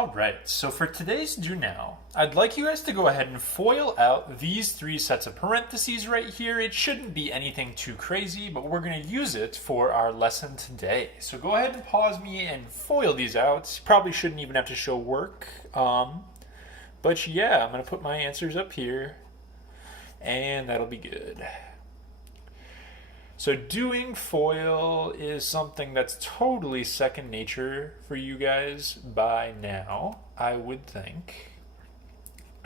Alright, so for today's do now, I'd like you guys to go ahead and FOIL out these three sets of parentheses right here. It shouldn't be anything too crazy, but we're going to use it for our lesson today. So go ahead and pause me and FOIL these out. Probably shouldn't even have to show work. But yeah, I'm going to put my answers up here, and that'll be good. So doing FOIL is something that's totally second nature for you guys by now, I would think.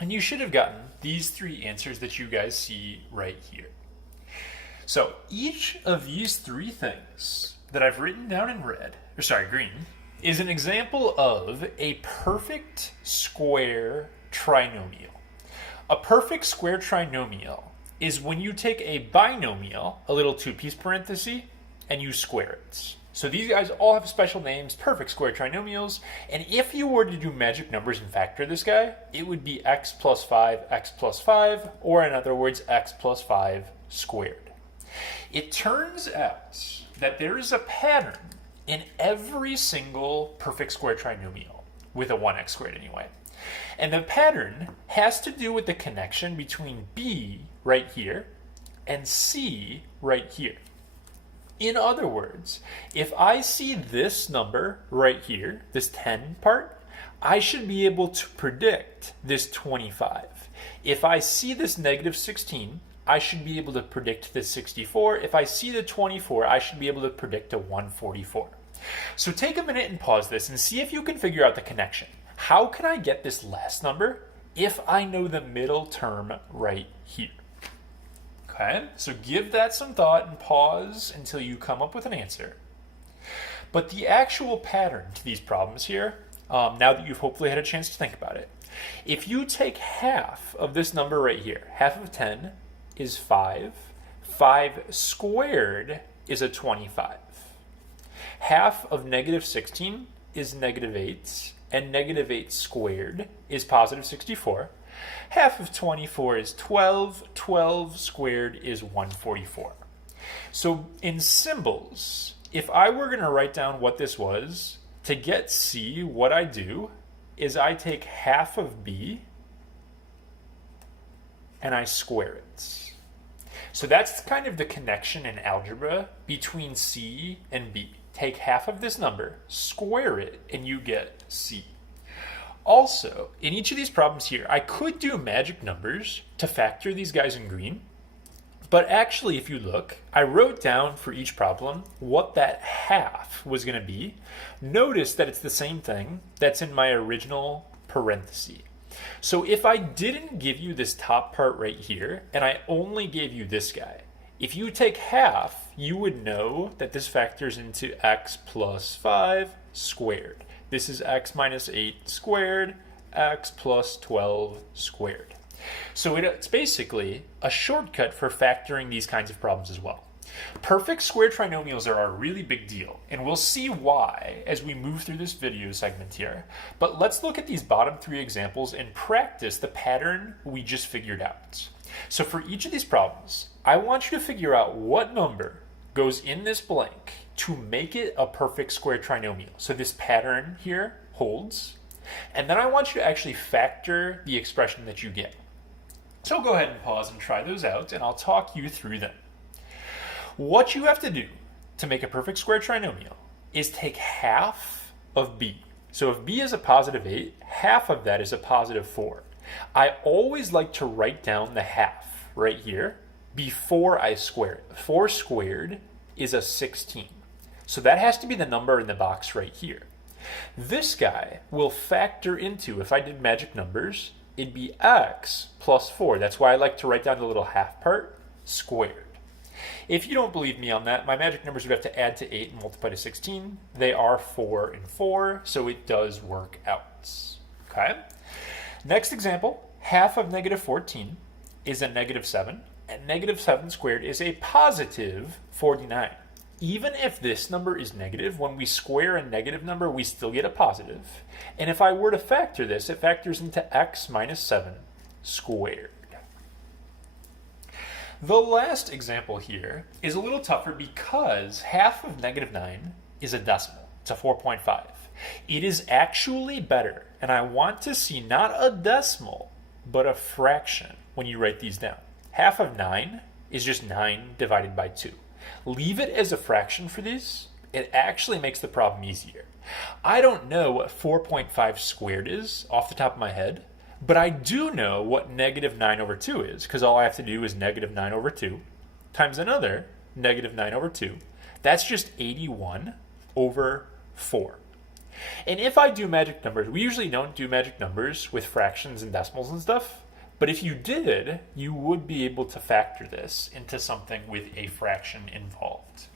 And you should have gotten these three answers that you guys see right here. So each of these three things that I've written down in green, is an example of a perfect square trinomial. A perfect square trinomial is when you take a binomial, a little two-piece parenthesis, and you square it. So these guys all have special names, perfect square trinomials, and if you were to do magic numbers and factor this guy, it would be x plus 5, or in other words, x plus 5 squared. It turns out that there is a pattern in every single perfect square trinomial, with a 1x squared anyway. And the pattern has to do with the connection between b right here and c right here. In other words, if I see this number right here, this 10 part, I should be able to predict this 25. If I see this negative 16, I should be able to predict this 64. If I see the 24, I should be able to predict a 144. So take a minute and pause this and see if you can figure out the connection. How can I get this last number if I know the middle term right here? Okay, so give that some thought and pause until you come up with an answer. But the actual pattern to these problems here, now that you've hopefully had a chance to think about it, if you take half of this number right here, half of 10 is 5, 5 squared is a 25. Half of negative 16 is negative 8, and negative 8 squared is positive 64. Half of 24 is 12. 12 squared is 144. So in symbols, if I were going to write down what this was, to get C, what I do is I take half of B and I square it. So that's kind of the connection in algebra between C and B. Take half of this number, square it, and you get C. Also, in each of these problems here, I could do magic numbers to factor these guys in green. But actually, if you look, I wrote down for each problem what that half was going to be. Notice that it's the same thing that's in my original parenthesis. So if I didn't give you this top part right here, and I only gave you this guy, if you take half, you would know that this factors into x plus 5 squared. This is x minus 8 squared, x plus 12 squared. So it's basically a shortcut for factoring these kinds of problems as well. Perfect square trinomials are a really big deal, and we'll see why as we move through this video segment here. But let's look at these bottom three examples and practice the pattern we just figured out. So for each of these problems, I want you to figure out what number goes in this blank to make it a perfect square trinomial. So this pattern here holds. And then I want you to actually factor the expression that you get. So go ahead and pause and try those out, and I'll talk you through them. What you have to do to make a perfect square trinomial is take half of b. So if b is a positive 8, half of that is a positive 4. I always like to write down the half right here before I square it. 4 squared is a 16. So that has to be the number in the box right here. This guy will factor into, if I did magic numbers, it'd be x plus 4. That's why I like to write down the little half part squared. If you don't believe me on that, my magic numbers would have to add to 8 and multiply to 16. They are 4 and 4, so it does work out. Okay? Next example, half of negative 14 is a negative 7, and negative 7 squared is a positive 49. Even if this number is negative, when we square a negative number, we still get a positive. And if I were to factor this, it factors into x minus 7 squared. The last example here is a little tougher because half of negative 9 is a decimal. It's a 4.5. It is actually better, and I want to see not a decimal, but a fraction when you write these down. Half of 9 is just 9 divided by 2. Leave it as a fraction for these. It actually makes the problem easier. I don't know what 4.5 squared is off the top of my head, but I do know what negative 9 over 2 is, because all I have to do is negative 9 over 2 times another negative 9 over 2. That's just 81 over 4. And if I do magic numbers, we usually don't do magic numbers with fractions and decimals and stuff, but if you did, you would be able to factor this into something with a fraction involved.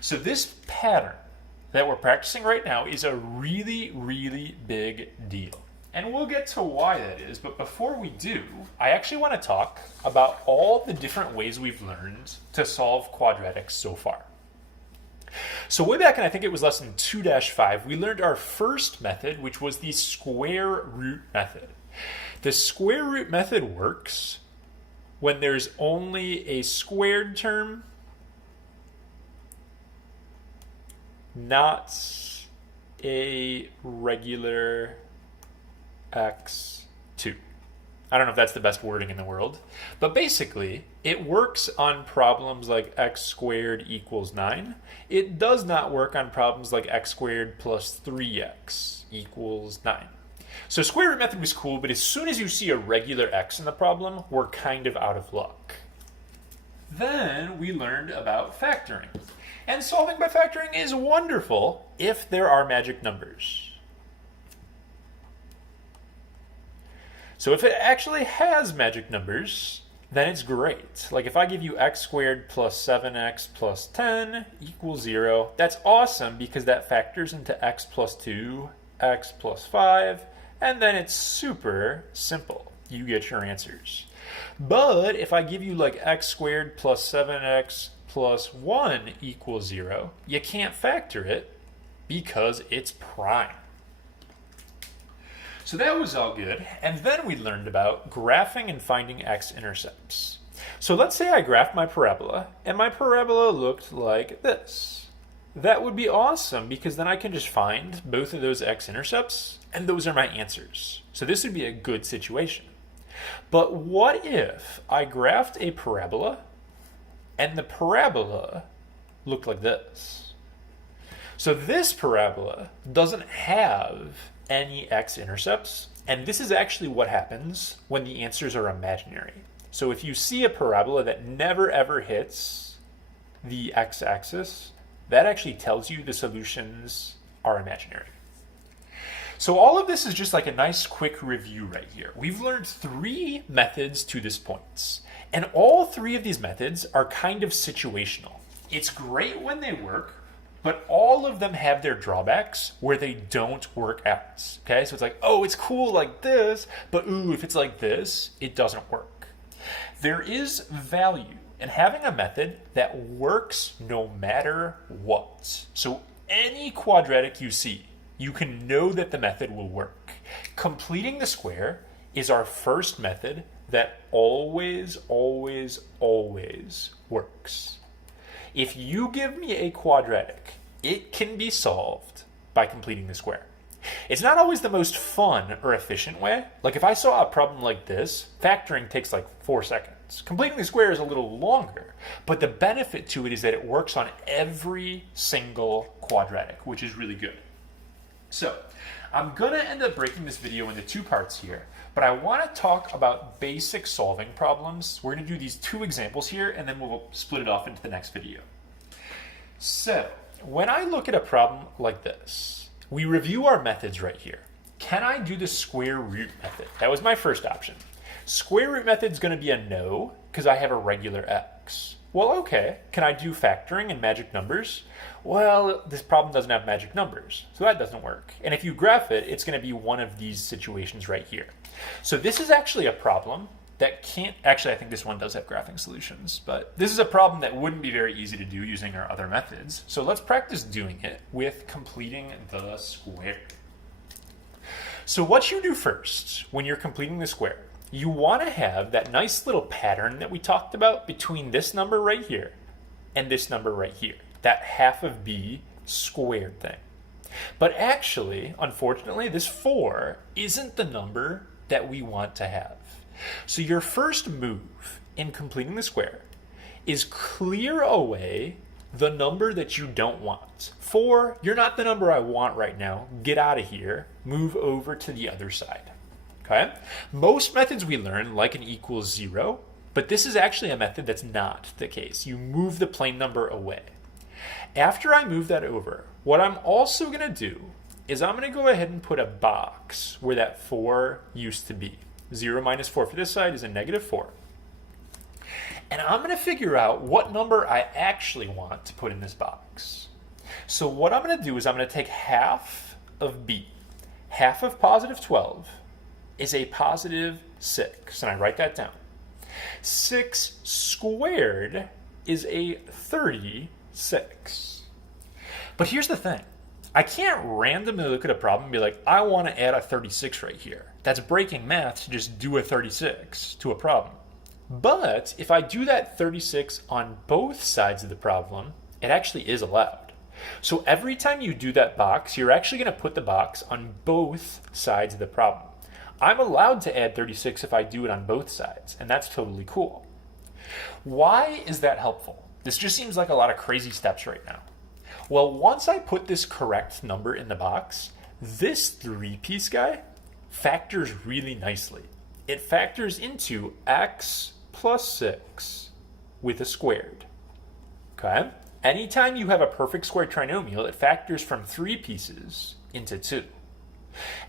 So this pattern that we're practicing right now is a really, really big deal. And we'll get to why that is, but before we do, I actually want to talk about all the different ways we've learned to solve quadratics so far. So way back in, I think it was lesson 2-5, we learned our first method, which was the square root method. The square root method works when there's only a squared term, not a regular x2. I don't know if that's the best wording in the world, but basically it works on problems like x squared equals 9. It does not work on problems like x squared plus 3x equals 9. So square root method was cool, but as soon as you see a regular x in the problem, we're kind of out of luck. Then we learned about factoring. And solving by factoring is wonderful if there are magic numbers. So if it actually has magic numbers, then it's great. Like if I give you x squared plus 7x plus 10 equals 0, that's awesome because that factors into x plus 2, x plus 5, and then it's super simple. You get your answers. But if I give you like x squared plus 7x plus 1 equals 0, you can't factor it because it's prime. So that was all good. And then we learned about graphing and finding x-intercepts. So let's say I graphed my parabola, and my parabola looked like this. That would be awesome because then I can just find both of those x-intercepts, and those are my answers. So this would be a good situation. But what if I graphed a parabola, and the parabola looked like this? So this parabola doesn't have any x-intercepts, and this is actually what happens when the answers are imaginary. So if you see a parabola that never ever hits the x-axis, that actually tells you the solutions are imaginary. So all of this is just like a nice quick review right here. We've learned 3 methods to this point, and all 3 of these methods are kind of situational. It's great when they work, but all of them have their drawbacks where they don't work out. Okay, so it's like, oh, it's cool like this, but ooh, if it's like this, it doesn't work. There is value in having a method that works no matter what. So any quadratic you see, you can know that the method will work. Completing the square is our first method that always, always, always works. If you give me a quadratic, it can be solved by completing the square. It's not always the most fun or efficient way. Like if I saw a problem like this, factoring takes like 4 seconds. Completing the square is a little longer, but the benefit to it is that it works on every single quadratic, which is really good. So I'm going to end up breaking this video into 2 parts here, but I want to talk about basic solving problems. We're going to do these 2 examples here, and then we'll split it off into the next video. So when I look at a problem like this, we review our methods right here. Can I do the square root method? That was my first option. Square root method is going to be a no because I have a regular x. Well, okay. Can I do factoring and magic numbers? Well, this problem doesn't have magic numbers, so that doesn't work. And if you graph it, it's going to be one of these situations right here. So this is actually a problem that can't, actually I think this one does have graphing solutions, but this is a problem that wouldn't be very easy to do using our other methods. So let's practice doing it with completing the square. So what you do first when you're completing the square, you want to have that nice little pattern that we talked about between this number right here and this number right here, that half of b squared thing. But actually, unfortunately, this 4 isn't the number that we want to have. So your first move in completing the square is clear away the number that you don't want. 4, you're not the number I want right now. Get out of here. Move over to the other side. Okay? Most methods we learn like an equals 0, but this is actually a method that's not the case. You move the plain number away. After I move that over, what I'm also going to do is I'm going to go ahead and put a box where that 4 used to be. 0 minus 4 for this side is a negative 4. And I'm going to figure out what number I actually want to put in this box. So what I'm going to do is I'm going to take half of b. Half of positive 12 is a positive 6. And I write that down. 6 squared is a 36. But here's the thing. I can't randomly look at a problem and be like, I want to add a 36 right here. That's breaking math to just do a 36 to a problem. But if I do that 36 on both sides of the problem, it actually is allowed. So every time you do that box, you're actually going to put the box on both sides of the problem. I'm allowed to add 36 if I do it on both sides, and that's totally cool. Why is that helpful? This just seems like a lot of crazy steps right now. Well, once I put this correct number in the box, this 3-piece guy factors really nicely. It factors into x plus 6 with a squared. Okay? Anytime you have a perfect square trinomial, it factors from 3 pieces into 2.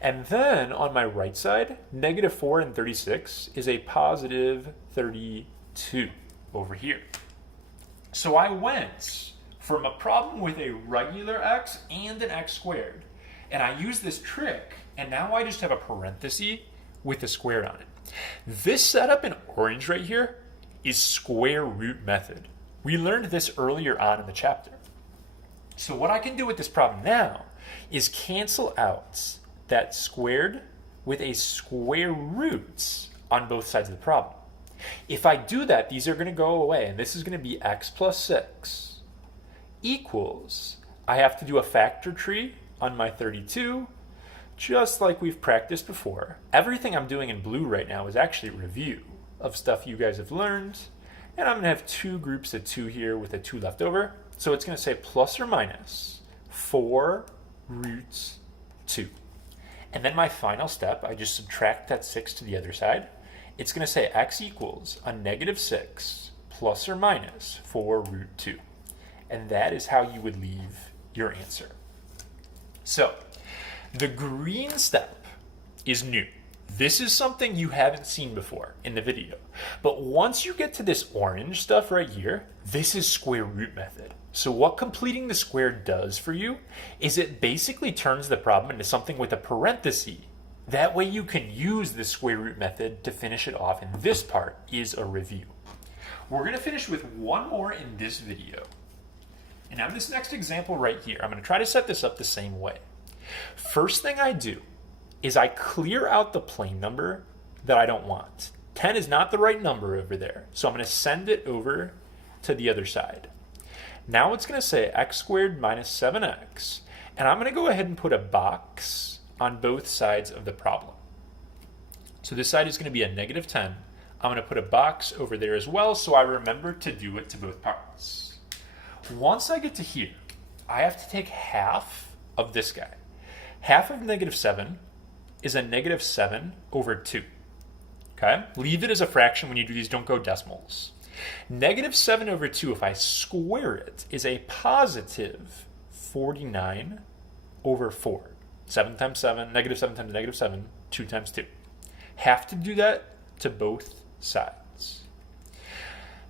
And then on my right side, negative 4 and 36 is a positive 32 over here. So I went from a problem with a regular x and an x squared, and I used this trick, and now I just have a parenthesis with a square on it. This setup in orange right here is square root method. We learned this earlier on in the chapter. So what I can do with this problem now is cancel out that squared with a square root on both sides of the problem. If I do that, these are going to go away, and this is going to be x plus 6 equals, I have to do a factor tree on my 32, just like we've practiced before. Everything I'm doing in blue right now is actually a review of stuff you guys have learned, and I'm going to have 2 groups of 2 here with a 2 left over. So it's going to say plus or minus 4 root 2. And then my final step, I just subtract that 6 to the other side. It's going to say x equals a negative 6 plus or minus 4 root 2. And that is how you would leave your answer. So the green step is new. This is something you haven't seen before in the video. But once you get to this orange stuff right here, this is square root method. So what completing the square does for you is it basically turns the problem into something with a parenthesis. That way you can use the square root method to finish it off, and this part is a review. We're going to finish with one more in this video. And now this next example right here, I'm going to try to set this up the same way. First thing I do is I clear out the plain number that I don't want. 10 is not the right number over there, so I'm going to send it over to the other side. Now it's going to say x squared minus 7x, and I'm going to go ahead and put a box on both sides of the problem. So this side is going to be a negative 10. I'm going to put a box over there as well, so I remember to do it to both parts. Once I get to here, I have to take half of this guy. Half of negative 7 is a negative 7 over 2. Okay? Leave it as a fraction when you do these, don't go decimals. Negative 7 over 2, if I square it, is a positive 49 over 4. 7 times 7, negative 7 times negative 7, 2 times 2. Have to do that to both sides.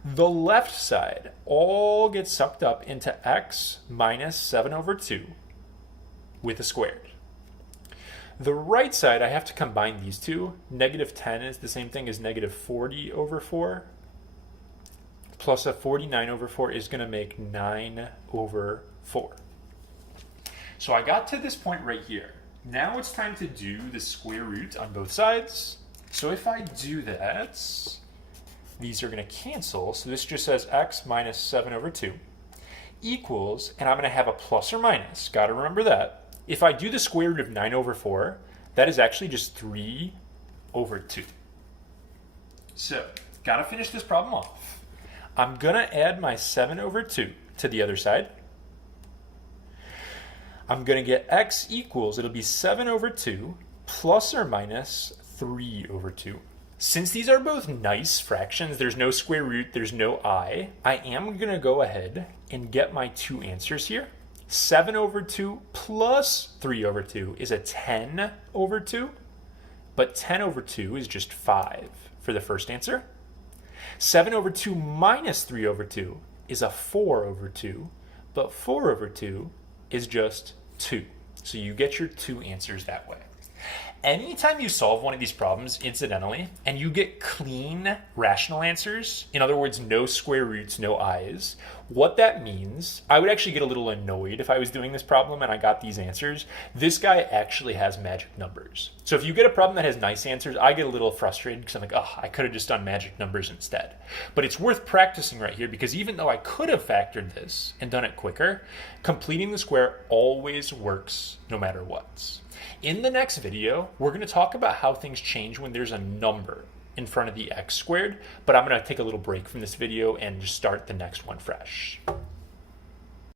The left side all gets sucked up into x minus 7 over 2 with a squared. The right side, I have to combine these two. Negative 10 is the same thing as negative 40 over 4. Plus a 49 over 4 is going to make 9 over 4. So I got to this point right here. Now it's time to do the square root on both sides. So if I do that, these are going to cancel. So this just says x minus 7 over 2 equals, and I'm going to have a plus or minus. Got to remember that. if I do the square root of 9 over 4, that is actually just 3 over 2. So, gotta finish this problem off. I'm gonna add my 7 over 2 to the other side. I'm gonna get x equals, it'll be 7 over 2 plus or minus 3 over 2. Since these are both nice fractions, there's no square root, there's no I am gonna go ahead and get my two answers here. 7 over 2 plus 3 over 2 is a 10 over 2, but 10 over 2 is just 5 for the first answer. 7 over 2 minus 3 over 2 is a 4 over 2, but 4 over 2 is just 2. So you get your two answers that way. Anytime you solve one of these problems incidentally, and you get clean rational answers, in other words, no square roots, no i's, what that means, I would actually get a little annoyed if I was doing this problem and I got these answers. This guy actually has magic numbers. So if you get a problem that has nice answers, I get a little frustrated because I'm like, oh, I could have just done magic numbers instead. But it's worth practicing right here because even though I could have factored this and done it quicker, completing the square always works no matter what. In the next video, we're going to talk about how things change when there's a number in front of the x squared, but I'm going to take a little break from this video and just start the next one fresh.